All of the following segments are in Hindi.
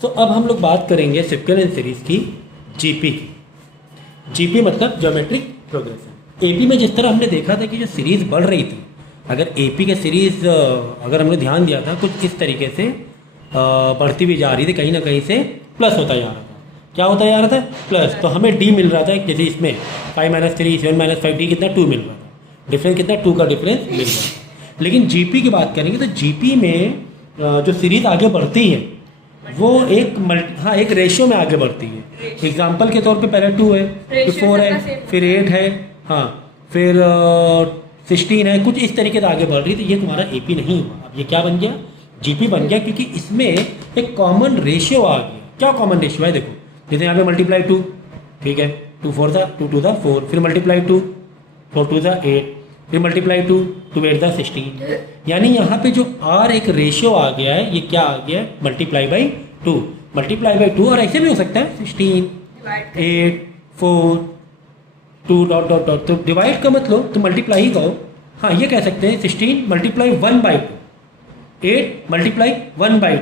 तो अब हम लोग बात करेंगे सिक्वेंस सीरीज की जीपी की। जीपी मतलब ज्योमेट्रिक प्रोग्रेशन। एपी में जिस तरह हमने देखा था कि जो सीरीज़ बढ़ रही थी, अगर एपी के सीरीज़ अगर हमने ध्यान दिया था कुछ इस तरीके से बढ़ती हुई जा रही थी, कहीं ना कहीं से प्लस होता जा रहा था। क्या होता जा रहा था? प्लस। तो हमें डी मिल रहा था, जैसे इसमें 5-3 7-5 डी कितना 2 मिल रहा था। डिफरेंस कितना 2 का डिफरेंस मिल रहा था। लेकिन जीपी की बात करेंगे तो जीपी में जो सीरीज़ आगे बढ़ती है वो एक रेशियो में आगे बढ़ती है। एग्जाम्पल के तौर पे पहले 2 है, फिर 4 है, फिर 8 है, हाँ, फिर 16 है, कुछ इस तरीके से आगे बढ़ रही। तो ये तुम्हारा एपी नहीं हुआ, अब ये क्या बन गया? जीपी बन गया, क्योंकि इसमें एक कॉमन रेशियो आ गया। क्या कॉमन रेशियो है? देखो, जैसे यहाँ पे मल्टीप्लाई 2, ठीक है, 2 4 था, 2 2 था 4, फिर मल्टीप्लाई 2, 4 2 था 8, फिर मल्टीप्लाई 2, 2 8 था 16। यानी यहाँ पे जो आर एक रेशियो आ गया है, ये क्या आ गया है? Multiply by 2, multiply by 2। और ऐसे भी हो सकता है 16 8 4 2 डॉट डॉट डॉट। तो डिवाइड का मतलब तो मल्टीप्लाई ही कहो। हाँ, ये कह सकते हैं 16 मल्टीप्लाई 1/2, 8 मल्टीप्लाई 1/2,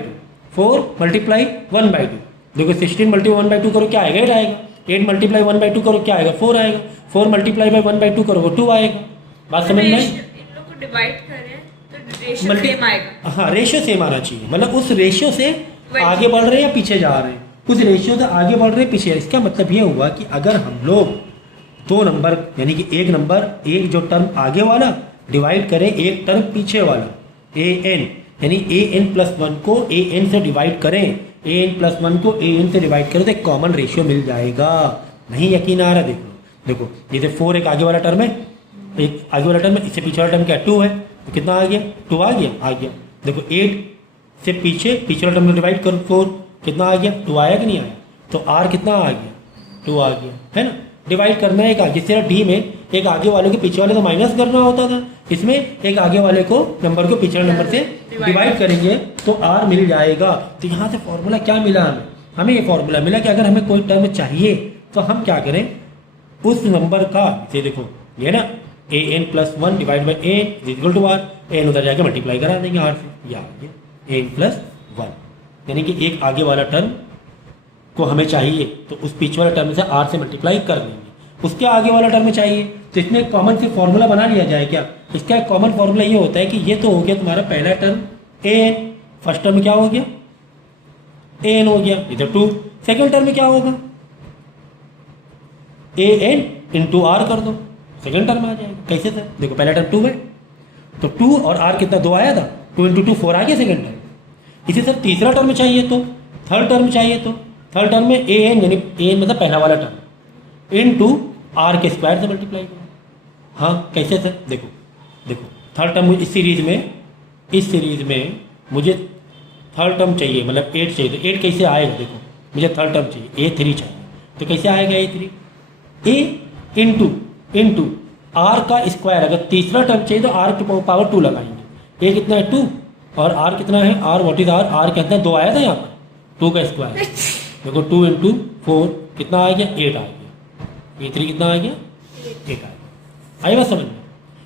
4 मल्टीप्लाई 1/2। देखो 16 मल्टीप्लाई 1/2 करो क्या आएगा? 8 आएगा। 8 मल्टीप्लाई 1/2 करो क्या आएगा? 4 आएगा। 4 मल्टीप्लाई बाई 1/2 करो वो 2 आएगा। बात समझ में आई? इन लोग को डिवाइड करें तो रेशियो सेम आएगा। हाँ, रेशियो सेम आना चाहिए, मतलब उस रेशियो से आगे बढ़ रहे हैं या पीछे जा रहे हैं, उस रेशियो से आगे बढ़ रहे हैं पीछे। इसका मतलब ये हुआ कि अगर हम लोग दो नंबर यानी कि एक नंबर, एक जो टर्म आगे वाला डिवाइड करें एक टर्म पीछे वाला, ए एन, यानी ए एन प्लस 1 को ए एन से डिवाइड करें, ए एन प्लस 1 को ए एन से डिवाइड करें तो एक कॉमन रेशियो मिल जाएगा। नहीं यकीन आ रहा? देखो देखो, जैसे 4 एक आगे वाला टर्म है, एक आगे वाला टर्म है, इससे पीछे वाला टर्म क्या 2 है, तो कितना आ गया? 2 आ गया। देखो 8 से पीछे वाला टर्म डिवाइड करो 4, कितना आ गया? 2 आया कि नहीं आया? तो आर कितना आ गया? 2 आ गया, है ना। डिवाइड करना है एक आगे, जिस तरह डी में एक आगे वाले को पीछे वाले को माइनस करना होता था, इसमें एक आगे वाले को नंबर को पीछे वाले नंबर से डिवाइड करेंगे तो आर मिल जाएगा। तो यहाँ से फॉर्मूला क्या मिला हमें ये फॉर्मूला मिला कि अगर हमें कोई टर्म चाहिए तो हम क्या करें, उस नंबर का, ये देखो ये ना A N plus 1 divide by A is equal to R, N उधर जाके मल्टीप्लाई करा देंगे आर से, या ए एन प्लस 1, यानी कि एक आगे वाला टर्म को हमें चाहिए तो उस पीछे वाले टर्म से आर से मल्टीप्लाई कर देंगे। उसके आगे वाला टर्म चाहिए तो इसमें एक कॉमन से फॉर्मूला बना लिया जाए। क्या इसका एक कॉमन फॉर्मूला ये होता है कि ये तो हो गया तुम्हारा पहला term A N, first term क्या हो गया? ए एन हो गया, इधर 2। सेकेंड टर्म में क्या होगा? ए एन इंटू आर कर दो, सेकेंड टर्म आ जाएगा। कैसे सर? देखो पहला टर्म 2 है तो 2 और आर कितना 2 आया था, 2 इंटू 2 4 आ गया सेकेंड टर्म। इसी सर तीसरा टर्म चाहिए तो, थर्ड टर्म चाहिए तो थर्ड टर्म में ए एन, यानी ए एन मतलब पहला वाला टर्म, इंटू आर के स्क्वायर से मल्टीप्लाई करो। हाँ कैसे सर? देखो देखो थर्ड टर्म इस सीरीज में मुझे थर्ड टर्म चाहिए, मतलब 8 चाहिए, तो 8 कैसे आएगा? देखो मुझे थर्ड टर्म चाहिए, A3 चाहिए, तो कैसे आएगा A3? ए इंटू आर का स्क्वायर। अगर तीसरा टर्म चाहिए तो आर की पावर 2 लगाएंगे। ए कितना है? 2, और आर कितना है? R what is R? R कितना 2 आया था यहाँ पर, 2 का स्क्वायर। देखो 2 इंटू 4 कितना आ गया? 8 आ गया। A3 कितना आ गया? 8 आ गया। आई बात समझ में?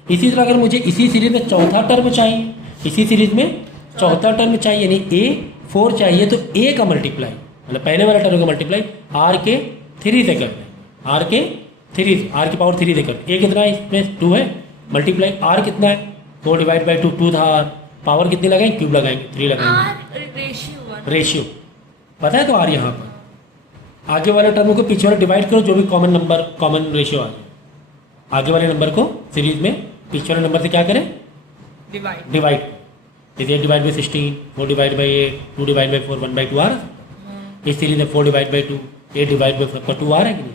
इसी तरह अगर मुझे इसी सीरीज में चौथा टर्म चाहिए, इसी सीरीज में चौथा टर्म चाहिए, यानी A4 चाहिए, तो A का मल्टीप्लाई, मतलब पहले वाला टर्म का मल्टीप्लाई आर के 3 से कर दें, आर के 3, आर की पावर 3 से कर दें। A कितना है? इसमें 2 है, मल्टीप्लाई आर कितना है? 4 डिवाइड बाई 2, 2 था आर, पावर कितनी लगाएंगे? क्यूब लगाएंगे, 3 लगाएंगे, रेशियो पता है। तो आर यहाँ पर आगे वाले टर्म को पीछे वाले डिवाइड करो, जो भी कॉमन नंबर, कॉमन रेशियो आ जाए, आगे वाले नंबर को सीरीज में पीछे वाले नंबर से क्या करें? डिवाइड। जैसे 8 divide by 16, 4 divide by 8, 2 divide by 4, 1/2 आ रहा। इस सीरीज में 4 डिवाइड बाई 2, 8 डिवाइड बाई 4 2 आ रहा है कि नहीं?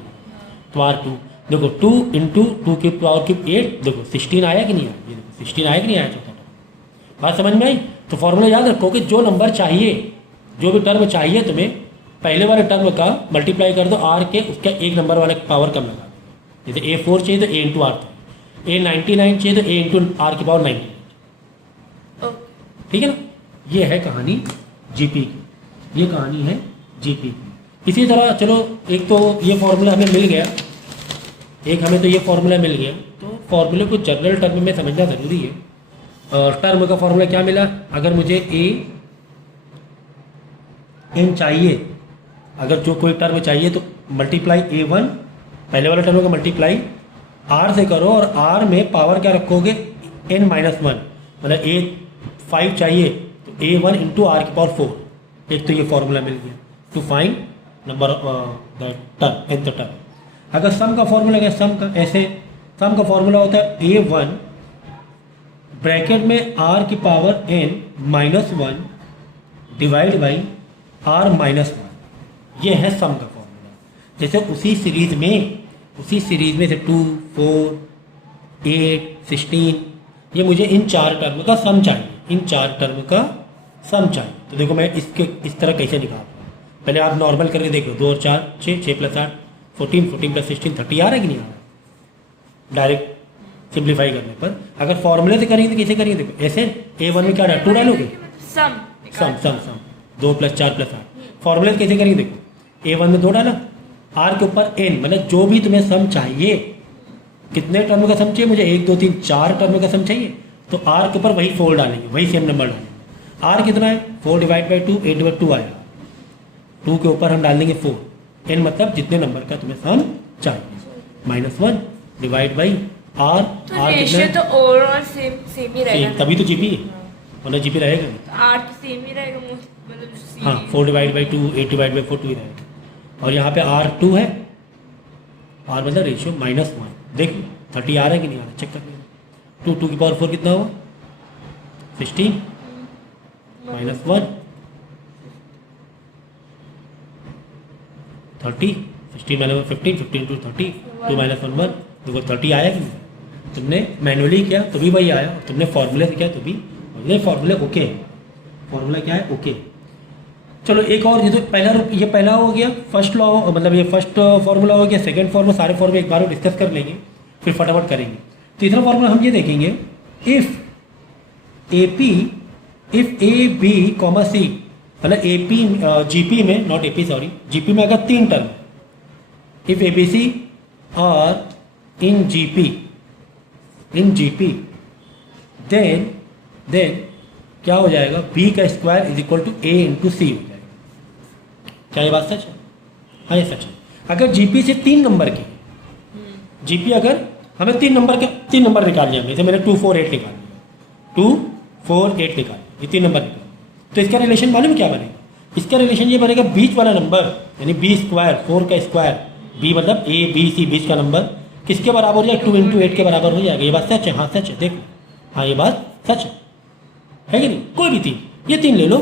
तो आर 2। देखो 2 इंटू 2 की पावर की 8, देखो 16 आया कि नहीं आया? ये देखो 16 आया कि नहीं आया चौथा टर्म? बात समझ में आई? तो फॉर्मूला याद रखो कि जो नंबर चाहिए, जो भी टर्म चाहिए तुम्हें, पहले वाले टर्म का मल्टीप्लाई कर दो आर के, उसका एक नंबर वाले पावर कम लगा दो। जैसे A4 चाहिए तो A इंटू आर, A99 चाहिए तो A इंटू आर की पावर 99। ठीक है ना? ये है कहानी जीपी की, ये कहानी है जीपी की। इसी तरह चलो, एक तो ये फॉर्मूला हमें मिल गया, एक हमें तो ये फॉर्मूला मिल गया, तो फॉर्मूले को जनरल टर्म में समझना ज़रूरी है। और टर्म का फॉर्मूला क्या मिला? अगर मुझे n चाहिए, अगर जो कोई टर्म चाहिए तो मल्टीप्लाई A1 पहले वाला टर्म का मल्टीप्लाई R से करो और R में पावर क्या रखोगे n-1, मतलब A5 चाहिए तो A1 इंटू R की पावर 4। एक तो ये फॉर्मूला मिल गया to find number that term nth term. अगर सम का फॉर्मूला क्या, सम का ऐसे सम का फॉर्मूला होता है A1 ब्रैकेट में R की power n-1 divide by R-1, ये है सम का फॉर्मूला। जैसे उसी सीरीज में से 2, 4, 8, 16, ये मुझे इन 4 टर्म का सम चाहिए, इन 4 टर्म का सम चाहिए। तो देखो मैं इसके इस तरह कैसे निकालता हूँ, पहले आप नॉर्मल करके देखो, 2 और 4 6, 6 प्लस 8 14, 14 प्लस 16 30 आ रहा है कि नहीं आ रहा है। डायरेक्ट सिंप्लीफाई करने पर अगर फॉर्मूले से करेंगे तो कैसे करेंगे, देखो ऐसे A1 में क्या 2 डालोगे, सम सम 2 प्लस 4 प्लस 8। फॉर्मूले से कैसे करेंगे, देखो A1 में 2 डाला, R के ऊपर n, मतलब जो भी तुम्हें सम चाहिए, कितने टर्म का सम चाहिए मुझे, 1 2 3 4 टर्म का सम चाहिए, तो R के ऊपर वही 4 डालेंगे, वही सेम नंबर डालेंगे। R कितना है 4 डिवाइड बाई 2, 8 डिवाइड 2 आएगा, 2 के ऊपर हम डाल देंगे 4, n मतलब जितने नंबर का तुम्हें सम चाहिए, -1 डिवाइड बाई R। तो R रेशियो कितना तो ओवरऑल सेम ही रहेगा सेम, तभी तो GP है, वरना GP रहेगा नहीं। तो R तो सेम ही रहेगा मतलब C। हाँ 4 डिवाइड बाई 2, 8 डिवाइड बाई 4 2 ही रहेगा। और यहाँ पे R2 है, R मतलब रेशियो -1, देख 30 आ रहा है कि नहीं आ रहा है, चेक कर लेना। 2 की पावर 4 कितना हुआ 16 -1 30, 16 -1 15, 15 to 30, 2 -1 1, देखो 30 आया कि नहीं। तुमने मैनुअली किया तो भी वही आया, तुमने फॉर्मूले से किया तो भी वही, फॉर्मूले ओके है, फॉर्मूला क्या है ओके। चलो एक और, ये तो ये पहला हो गया फर्स्ट लॉ, मतलब ये फर्स्ट फार्मूला हो गया। सेकंड फार्मूला सारे फार्मूले एक बार डिस्कस कर लेंगे, फिर फटाफट करेंगे। तीसरा फार्मूला हम ये देखेंगे, इफ़ ए बी कॉमा सी, मतलब जीपी में, नॉट एपी सॉरी, जीपी में अगर 3 term, if A B C are in GP then क्या हो जाएगा, बी का square is equal to A into C हो जाएगा। क्या ये बात सच है? हाँ ये सच है। अगर जीपी से 3 नंबर की, जीपी अगर हमें 3 नंबर निकाल लिया, जैसे मैंने 2 4 8 निकाल लिया, 2 4 8 निकाल, ये 3 नंबर निकाल, तो इसका रिलेशन मालूम क्या बनेगा? इसका रिलेशन ये बनेगा, बीच वाला नंबर यानी बी स्क्वायर, 4 का स्क्वायर, बी मतलब ए बी सी, बीच का नंबर किसके बराबर हो जाएगा, 2 इंटू 8 के बराबर हो जाएगा। ये बात सच है? हाँ सच है, देखो हाँ ये बात सच है कि नहीं? कोई भी 3, ये 3 ले लो।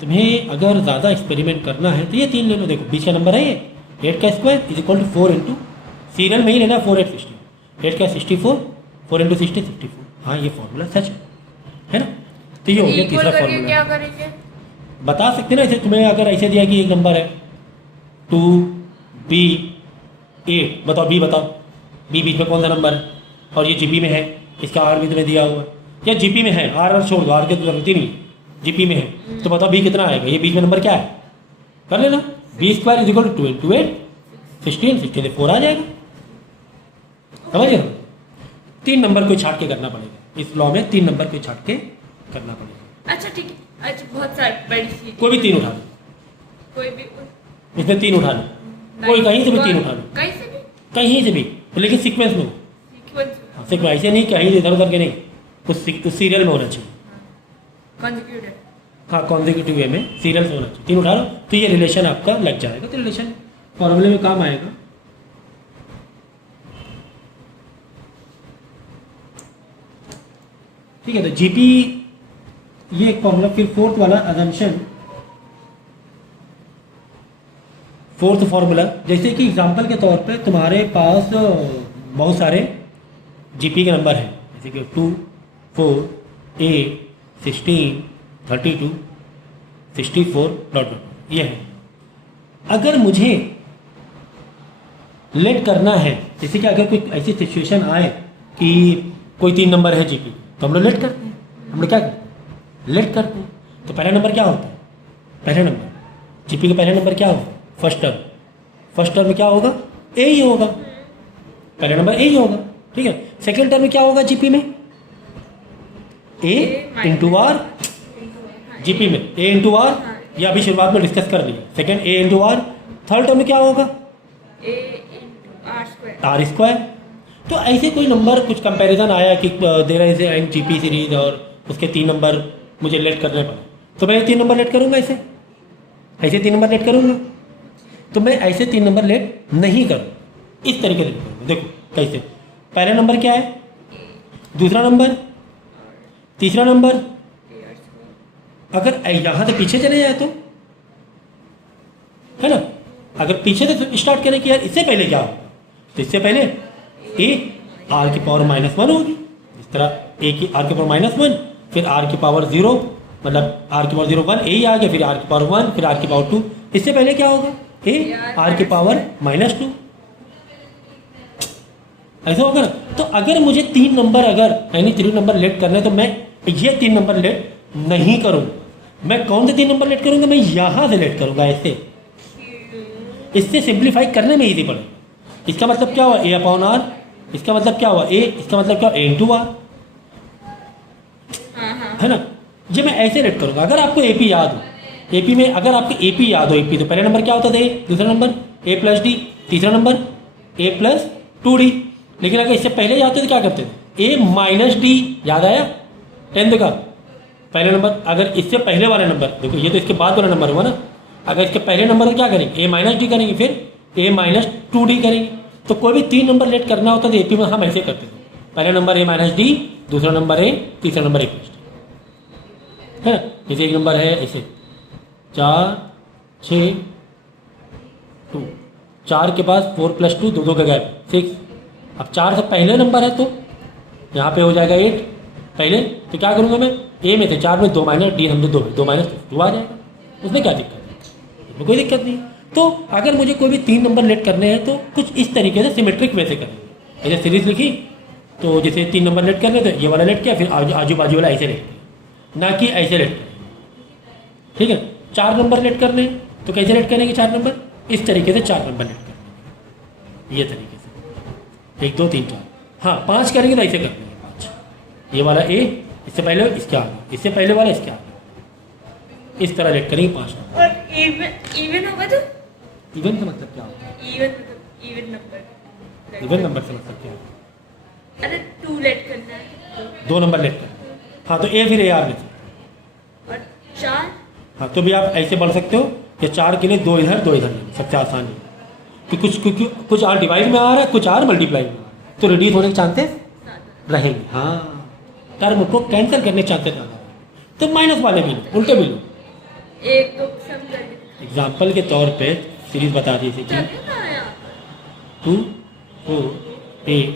तुम्हें अगर ज़्यादा एक्सपेरिमेंट करना है तो ये 3 ले लो। देखो बीच का नंबर है ये, 8 का square is equal to 4 into, serial में ही लेना 4 8 60, 8 का 64, 4 इंटू 60 64। हाँ ये फॉर्मूला सच है ना? तो ये हो गया तीसरा फॉर्मूला। क्या करेंगे बता सकते ना, ऐसे तुम्हें अगर ऐसे दिया कि एक नंबर है 2 B 8, बताओ बी, बताओ बी बीच में कौन सा नंबर है, और ये जीपी में है, इसका आर भी तुम्हें दिया हुआ है, या जीपी में है, आर और छोड़ दो, आर की तो जरूरत ही नहीं, जीपी में है, तो बताओ बी कितना आएगा, ये बीच में नंबर क्या है, कर लेना। B square is equal to 2 into 8 16, 16 से 4 आ जाएगा। समझ रहे हो? 3 नंबर को छाट के करना पड़ेगा, इस लॉ में 3 नंबर को छाट के करना पड़ेगा। अच्छा ठीक है, अच्छा बहुत सारी बड़ी सी, कोई भी 3 उठा लो, कोई भी, इसमें 3 उठा लो, कोई कहीं से भी 3 उठा लो, कहीं से भी, लेकिन सीक्वेंस में हो। सीक्वेंस ऐसे नहीं कहीं इधर उधर के नहीं, उस सीरियल में होना चाहिए। हाँ कॉन्जिक्यूटिव वे में सीरियल से होना चाहिए। 3 उठा लो तो ये रिलेशन आपका लग जाएगा, तो रिलेशन फॉर्मूले में काम आएगा। ठीक है, तो जीपी ये एक फॉर्मूला। फिर फोर्थ वाला अजम्पशन, फोर्थ फार्मूला, जैसे कि एग्जांपल के तौर पे तुम्हारे पास बहुत सारे जीपी के नंबर हैं, जैसे कि 2 4 8 16 32 64 डॉट ये है। अगर मुझे लेट करना है, जैसे कि अगर कोई ऐसी सिचुएशन आए कि कोई 3 नंबर है जीपी, तो हम लोग लेट करते हैं। हम लोग क्या करते हैं? लेट करते हैं। तो पहला नंबर क्या होता है? पहला नंबर जीपी का पहला नंबर क्या होगा? फर्स्ट टर्म में क्या होगा? ए ही होगा, पहला नंबर ए ही होगा। ठीक है, सेकेंड टर्म में क्या होगा जीपी में? ए इंटू आर, जीपी में ए इंटू आर ये अभी शुरुआत में डिस्कस कर लिया। Second A into R, third term में क्या होगा A into R square. R square. तो ऐसे कोई नंबर कुछ कंपैरिजन आया कि दे रहे थे एन जीपी सीरीज और उसके 3 नंबर मुझे लेट करने पड़े, तो मैं ये 3 नंबर लेट करूँगा, ऐसे 3 नंबर लेट करूँगा। तो मैं ऐसे 3 नंबर लेट नहीं करूँ, इस तरीके से लेट करूँगा। देखो कैसे, पहला नंबर क्या है, दूसरा नंबर, तीसरा नंबर। AR square. अगर यहाँ से पीछे चले जाए तो, है ना, अगर पीछे से स्टार्ट करें कि यार इससे पहले क्या होगा, तो इससे पहले ए आर की पावर -1 होगी, इस तरह ए की आर की पावर -1, फिर आर की पावर 0, मतलब आर की पावर 0 1, ए ही आ गया, फिर आर की पावर 1, फिर आर की पावर 2। इससे पहले क्या होगा, ए आर की पावर -2, ऐसा होगा ना। तो अगर मुझे 3 नंबर अगर यानी 3 नंबर लेट करना है तो मैं ये 3 नंबर लेट नहीं करूँगा। मैं कौन से 3 नंबर लेट करूँगा, मैं यहाँ से लेट करूँगा ऐसे। इससे सिंप्लीफाई करने में ईजी पड़ेगा। इसका मतलब क्या हुआ, ए अपॉन आर, इसका मतलब क्या हुआ ए, इसका मतलब क्या ए इंटू आर, है ना। ये मैं ऐसे लेट करूँगा। अगर आपको एपी याद हो, एपी में अगर आपको एपी याद हो, एपी तो पहले नंबर क्या होता था ए, दूसरा नंबर ए प्लस डी, तीसरा नंबर ए प्लस 2d। लेकिन अगर इससे पहले जाते तो क्या करते थे, ए माइनस डी, याद आया 10th का पहले नंबर। अगर इससे पहले वाला नंबर देखो, ये तो इसके बाद वाला नंबर हुआ ना, अगर इसके पहले नंबर को क्या करेंगे, ए माइनस डी करेंगे, फिर ए माइनस 2d करेंगे। तो कोई भी 3 नंबर लेट करना होता तो एपी में हम ऐसे करते थे, पहले नंबर ए माइनस डी, दूसरा नंबर ए, तीसरा नंबर ए प्लस डी, है ना। जैसे एक नंबर है ऐसे 4 6 2, 4 के पास 4 + 2, 2 का गैप 6। अब 4 से पहले नंबर है तो यहाँ पे हो जाएगा 8 पहले। तो क्या करूँगा मैं, ए में से 4 में 2 माइनस डी, हम 2 2 माइनस 2 आ जाएगा, उसमें क्या दिक्कत है, उसमें कोई दिक्कत नहीं। तो अगर मुझे कोई भी 3 नंबर लेट करने हैं तो कुछ इस तरीके से सिमेट्रिक वे से करना है। जैसे सीरीज लिखी तो जैसे 3 नंबर लेट करने, तो ये वाला लेट किया, फिर आजू बाजू वाला ऐसे लेट किया, ना कि ऐसे लेट किया, ठीक है। 4 नंबर लेट करने तो कैसे लेट करेंगे, 4 नंबर इस तरीके से 4 नंबर लेट करेंगे, ये तरीके से 1 2 3 4। हाँ 5 करेंगे तो ऐसे करते हैं 5, ये वाला ए, इससे पहले इसके आगे, इससे पहले वाला इसके आगे, इस तरह लेट करेंगे 5 नंबर। और इवन होगा तो इवन का मतलब क्या होता है, इवन मतलब इवन नंबर। इवन नंबर से मतलब क्या है, अरे 2 लेट करना है 2 नंबर लेट करना है। हाँ तो ए फिर ए आर में से, और 4। हाँ तो भी आप ऐसे बढ़ सकते हो कि 4 के लिए 2 इधर 2 इधर नहीं, सबसे आसान है कि कुछ आर डिवाइड में आ रहा है, कुछ आर मल्टीप्लाई में आ रहा है, तो रिड्यूस होने के चांसेस रहेंगे। हाँ टर्म को कैंसिल करने के चांसेस ज़्यादा है। तो माइनस वाले भी लो, उल्टे भी लो। एक तो सम कर एग्जाम्पल के तौर पे सीरीज बता दी थी कि 2 4 8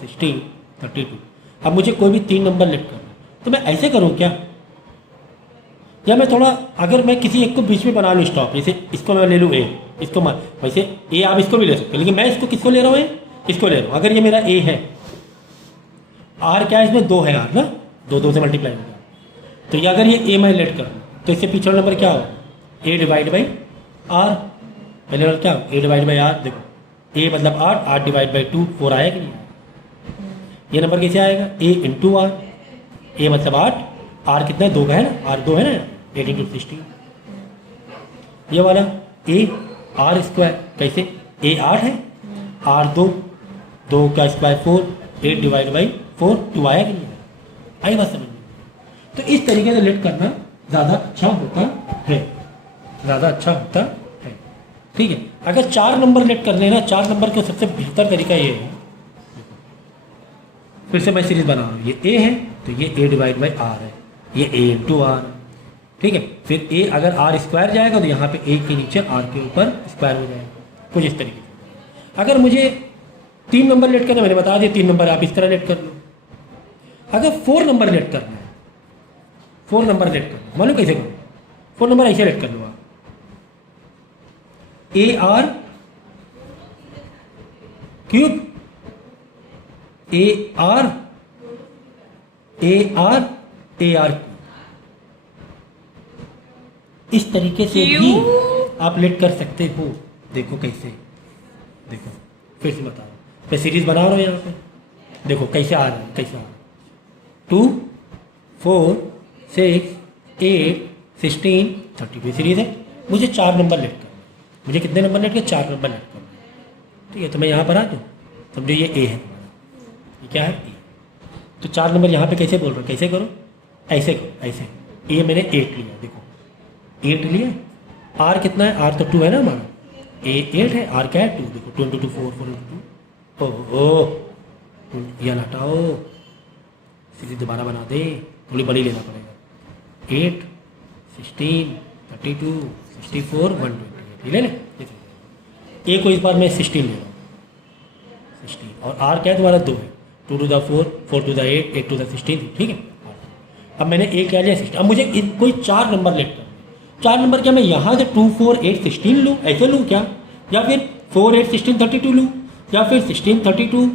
16 32। अब मुझे कोई भी 3 नंबर लेट करना है तो मैं ऐसे करूँ क्या, या मैं थोड़ा अगर मैं किसी एक को बीच में बना लूँ स्टॉप, जैसे इसको मैं ले लूँ ए, इसको मान, वैसे ए आप इसको भी ले सकते हो, लेकिन मैं इसको किसको ले रहा हूँ, इसको ले रहा हूँ। अगर ये मेरा ए है, आर क्या है इसमें 2 है, आर ना 2 से मल्टीप्लाई हो गया। तो ये अगर ये ए मैं लेट करूँ तो इससे पीछे नंबर क्या होगा, ए डिवाइड बाई आर, पहले नंबर क्या हो, ए डिवाइड बाई आर। देखो ए मतलब 8, 8 डिवाइड बाई 2 4 आया कि नहीं, ये नंबर कैसे आएगा, ए इंटू आर, ए मतलब 8, आर कितना है 2 का है ना, आर 2 है ना, 8 × 16। ये वाला ए आर स्क्वायर कैसे, ए 8 है, आर 2 का स्क्वायर 4, 8 डिवाइड बाई 4 2 आया कि नहीं, आई बात समझ में। तो इस तरीके से लेट करना ज़्यादा अच्छा होता है, ज़्यादा अच्छा होता है, ठीक है। अगर 4 नंबर लेट करने हैं ना, 4 नंबर का सबसे बेहतर तरीका ये है, फिर से मैं सीरीज बना रहा हूँ, ये ए है तो ये ए डिवाइड बाई आर है, ये ए इंटू आर, ठीक है। फिर ए अगर आर स्क्वायर जाएगा तो यहाँ पे ए के नीचे आर के ऊपर स्क्वायर हो जाएगा, कुछ इस तरीके से। अगर मुझे 3 नंबर लेट करना, मैंने बता दिया 3 नंबर आप इस तरह लेट कर लो। अगर 4 नंबर लेट करना है, 4 नंबर लेट करना, मालूम कैसे करो, 4 नंबर ऐसे लेट कर लो आप, A R cube, A R A R, इस तरीके से भी आप लेट कर सकते हो। देखो कैसे, देखो फिर से बता रहा हूँ, मैं सीरीज बना रहा हूँ यहाँ पे, देखो कैसे आ रहा है, कैसे आ रहा है, 2 4 6 8 16 32 सीरीज़ है, मुझे 4 नंबर लेट करना है। मुझे कितने नंबर लेट के 4 नंबर लेट करना है। ठीक है, तो मैं यहाँ पर आ जाऊँ, समझो ये ए है तुम्हारा, ये क्या है ए। तो 4 नंबर यहाँ पे कैसे बोल रहे हो, कैसे करो, ऐसे करो, ऐसे। ए मैंने 8 लिया, देखो 8 लिया। आर कितना है, आर तो 2 है ना हमारा, ए 8 है, आर क्या है 2, देखो 2 इंटू 2 4, 4 इंटू 2, ओह यह हटाओ, सीधी दोबारा बना दे, थोड़ी बड़ी लेना पड़ेगा। 8 16 32 64 128, ले ले। ए को इस बार मैं 16 ले रहा हूँ, 16, और आर क्या है तुम्हारा 2 है, 2 to the 4, 4 to the 8, 8 to the 16, ठीक है। अब मैंने ए क्या लिया 16। अब मुझे कोई 4 नंबर लेट कर, 4 नंबर क्या मैं यहाँ से 2 4 8 16 लूँ, ऐसे लूँ क्या, या फिर 4 8 16 32 लूँ, या फिर 16 32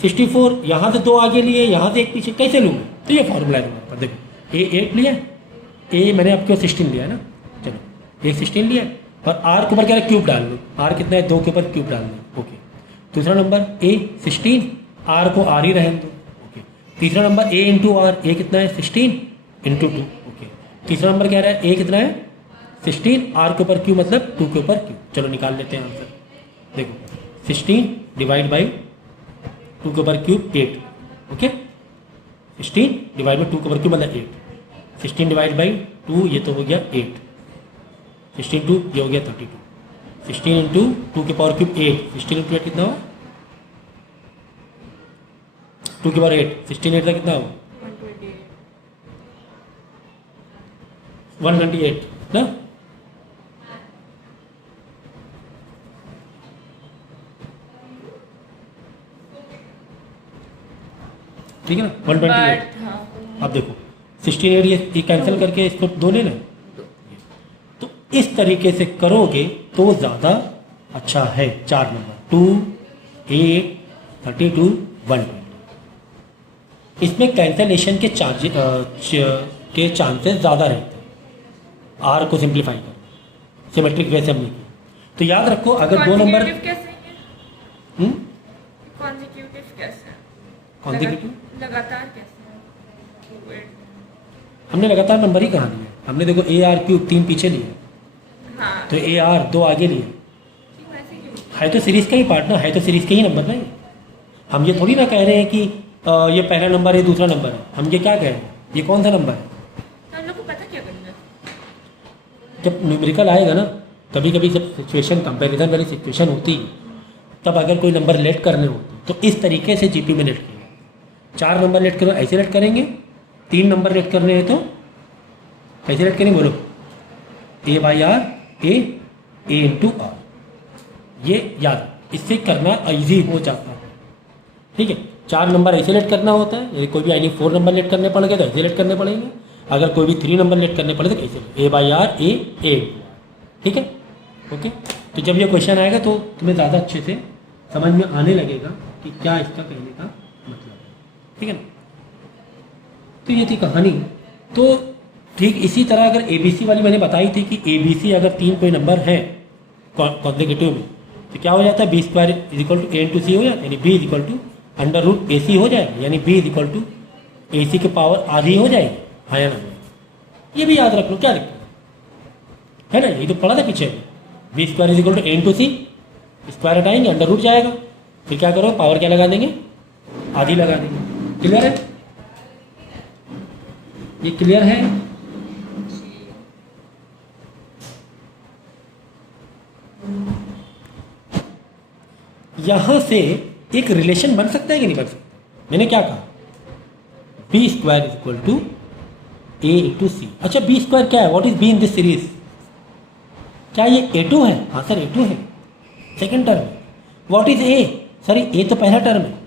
64, यहाँ से 2 आगे लिए, यहाँ से एक पीछे, कैसे लूँ। तो ये फॉर्मूला है तुम्हारे पास, देखो ए 8 लिया, ए मैंने आपके 16 लिया है ना, चलो एक 16 लिया, और आर के ऊपर क्या है क्यूब डाल लो, आर कितना है 2 के ऊपर क्यूब डाल लो, ओके। दूसरा नंबर ए 16, आर को आर ही रहने दो, ओके। तीसरा नंबर ए इंटू आर, ए कितना है 16 इंटू 2, ओके। तीसरा नंबर क्या रहा है, ए कितना है 16, आर के ऊपर क्यू मतलब 2 के ऊपर क्यू। चलो निकाल लेते हैं आंसर, देखो 16 डिवाइड बाई 2 के ऊपर क्यूब 8, ओके। 16 डिवाइड बाई 2 के ऊपर क्यूब मतलब 8, 16 डिवाइड बाई 2 ये तो हो गया 8, 16 2 ये हो गया 32, 16 इंटू 2 के पावर क्यूब 8, 16 इंटू 8 कितना हो, 2 के पावर 8, 16 8 का कितना हो 128 ना। ठीक है ना 128। हाँ। अब देखो 16 ये कैंसिल करके इसको 2 ले लें, तो इस तरीके से करोगे तो ज़्यादा अच्छा है। 4 नंबर 2 8 32 120, इसमें कैंसलेशन के चांसेस ज़्यादा रहते हैं। आर को सिंप्लीफाई कर सिमेट्रिक वे से हमने की, तो याद रखो अगर 2 नंबर कॉन्जिक्यूटिव कैसे, कॉन्जिक्यूटिव लगातार कैसे, हमने लगातार नंबर ही कहाँ लिए, हमने देखो ए आर क्यूब 3 पीछे लिए, हाँ तो ए आर 2 आगे लिए, वैसे क्यों, है तो सीरीज़ का ही पार्ट ना, है तो सीरीज़ के ही नंबर नहीं। हम ये थोड़ी ना कह रहे हैं कि ये पहला नंबर है दूसरा नंबर है, हम ये क्या कह रहे हैं, ये कौन सा नंबर है। तो हम लोग को पता क्या करना है, जब न्यूमेरिकल आएगा ना, कभी कभी जब सिचुएशन कंपैरिजन वाली सिचुएशन होती है, तब अगर कोई नंबर लेट करने होते तो इस तरीके से जीपी में लेट करेंगे। 4 नंबर लेट करो ऐसे लेट करेंगे, 3 नंबर लेट करने हैं तो कैसे लेट करेंगे बोलो, A by R, A into R, ये याद, इससे करना ईजी हो जाता है। ठीक है, 4 नंबर ऐसे लेट करना होता है, यदि कोई भी आई 4 नंबर लेट करने पड़ेंगे तो ऐसे लेट करने पड़ेंगे, अगर कोई भी 3 नंबर लेट करने पड़े तो कैसे, ए बाई आर, ए। ठीक है, ओके। तो जब ये क्वेश्चन आएगा तो तुम्हें ज़्यादा अच्छे से समझ में आने लगेगा कि क्या इसका कहने का मतलब है। ठीक है ना, तो ये थी कहानी। तो ठीक इसी तरह अगर ABC वाली मैंने बताई थी कि ABC अगर 3 कोई नंबर है कॉन्सेक्यूटिव में तो क्या हो जाता है, B square is equal to A into C हो जाता है, यानी B is equal to under root AC हो जाएगा, यानी B is equal to AC के पावर आधी हो जाएगी, हाँ या ना। ये भी याद रख लो, क्या दिक्कत है ना, ये तो पढ़ा था पीछे में, B square is equal to A into C, square हटाएंगे अंडर रूट जाएगा, फिर क्या करो पावर क्या लगा देंगे, आधी लगा देंगे। क्लियर है, ये क्लियर है। यहां से एक रिलेशन बन सकता है कि नहीं बन सकता, मैंने क्या कहा, B square is equal to A into C. अच्छा बी स्क्वायर क्या है, what is B in this series, क्या ये A2 है, हाँ सर A2 है second term. What is A, sir A तो पहला टर्म है।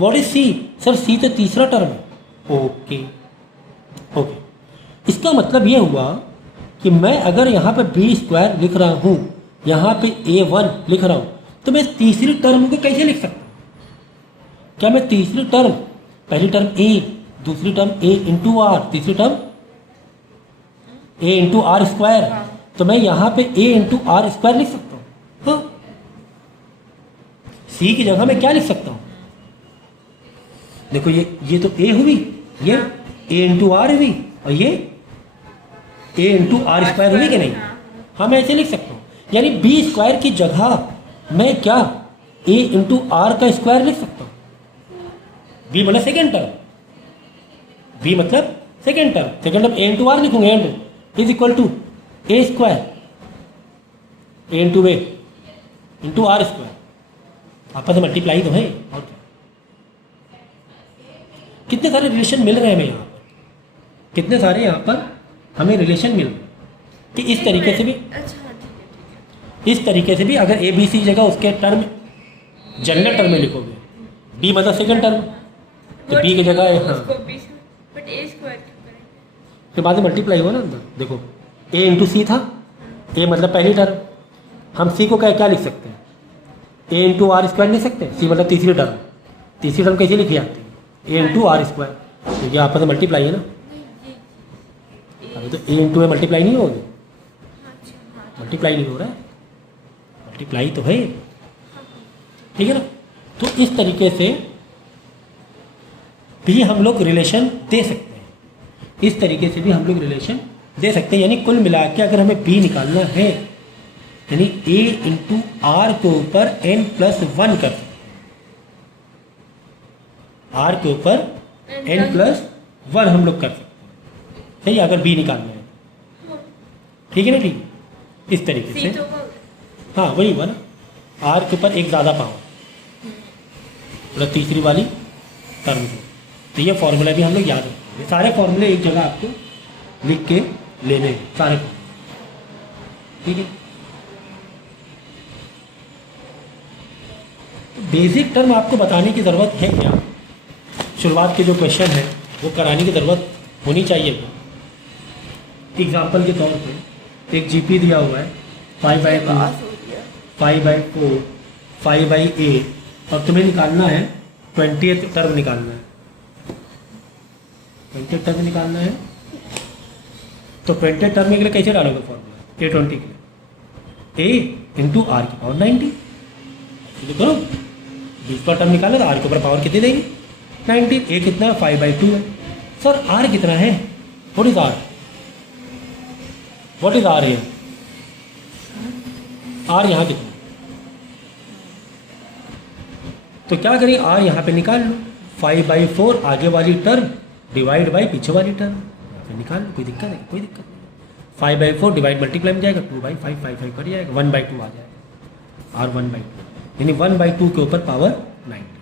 What is C, sir C तो तीसरा टर्म है। ओके ओके, इसका मतलब ये हुआ कि मैं अगर यहाँ पे बी स्क्वायर लिख रहा हूँ, यहाँ पे A1 लिख रहा हूँ, तो मैं तीसरी टर्म को कैसे लिख सकता हूँ, क्या मैं तीसरी टर्म, पहली टर्म A, दूसरी टर्म A इंटू आर, तीसरी term A into R square, तो मैं यहाँ पे A इंटू आर स्क्वायर लिख सकता हूँ। हाँ, C की जगह मैं क्या लिख सकता हूँ, देखो ये तो A हुई, ये A इंटू आर हुई, और ये ए इंटू आर स्क्वायर हुई कि नहीं? हाँ, मैं ऐसे लिख सकता हूँ, यानी बी स्क्वायर की जगह मैं क्या ए इंटू आर का स्क्वायर लिख सकता हूँ। बी मतलब सेकेंड टर्म, बी मतलब second term A into R लिखूंगे, and is equal to A square A into A into R square, आपस में मल्टीप्लाई तो है। और क्या, कितने सारे रिलेशन मिल रहे हैं हमें यहाँ पर, कितने सारे यहाँ पर हमें रिलेशन मिल रहे हैं कि इस तरीके से भी, अच्छा ठीक है। इस तरीके से भी अगर ए बी सी जगह उसके टर्म जनरल टर्म में लिखोगे, बी मतलब सेकेंड टर्म, तो बी की जगह हाँ बट ए स्क्वायर क्यों करेंगे? फिर बाद में मल्टीप्लाई हो ना अंदर। देखो ए इंटू सी था, ए मतलब पहली टर्म, हम सी को क्या क्या लिख सकते हैं, ए इंटू आर स्क्वायर लिख सकते हैं। सी मतलब तीसरी टर्म कैसे लिखी जाती है, ए इंटू आर स्क्वायर, क्योंकि आपस में मल्टीप्लाई है ना। अभी तो ए इंटू ए मल्टीप्लाई नहीं होगी, मल्टीप्लाई नहीं हो रहा है, मल्टीप्लाई तो है, ठीक है ना। तो इस तरीके से भी हम लोग रिलेशन दे सकते हैं, इस तरीके से भी हम लोग रिलेशन दे सकते हैं। यानी कुल मिला के अगर हमें बी निकालना है, यानी ए इंटू आर के ऊपर n प्लस 1 कर सकते हैं, आर के ऊपर n प्लस 1 हम लोग कर सकते हैं, सही है, अगर बी निकालना है, ठीक है ना। ठीक, इस तरीके से, हाँ वही हुआ ना, आर के ऊपर एक ज़्यादा पावर मतलब तीसरी वाली टर्म को। तो ये फॉर्मूला भी हम लोग याद रखेंगे, सारे फॉर्मूले एक जगह आपको लिख के लेने हैं सारे, ठीक है। बेसिक टर्म आपको बताने की ज़रूरत है क्या, शुरुआत के जो क्वेश्चन है वो कराने की ज़रूरत होनी चाहिए। एग्जाम्पल के तौर पे एक जीपी दिया हुआ है 5/4 5/8 और तुम्हें निकालना है 20th टर्म निकालना है, 20th टर्म निकालना है। तो 20th टर्म के लिए कैसे डालोगे फॉर्मूला, A20 के लिए A इंटू आर की पावर 90, तो करो 20 का टर्म निकाले तो आर के ऊपर पावर कितनी देगी 90, ए कितना है 5/2 है। सर आर कितना है, what is R, what is R है, आर यहाँ कितना, तो क्या करें आर यहाँ पे निकाल लो, 5/4 आगे वाली टर्म डिवाइड बाई पीछे वाली टर्म, यहाँ पे निकाल लो, कोई दिक्कत नहीं, कोई दिक्कत नहीं। 5/4 डिवाइड मल्टीप्लाई में जाएगा 2/5 5 कट जाएगा, 1/2 आ जाएगा, आर 1/2 यानी 1/2 के ऊपर पावर 90।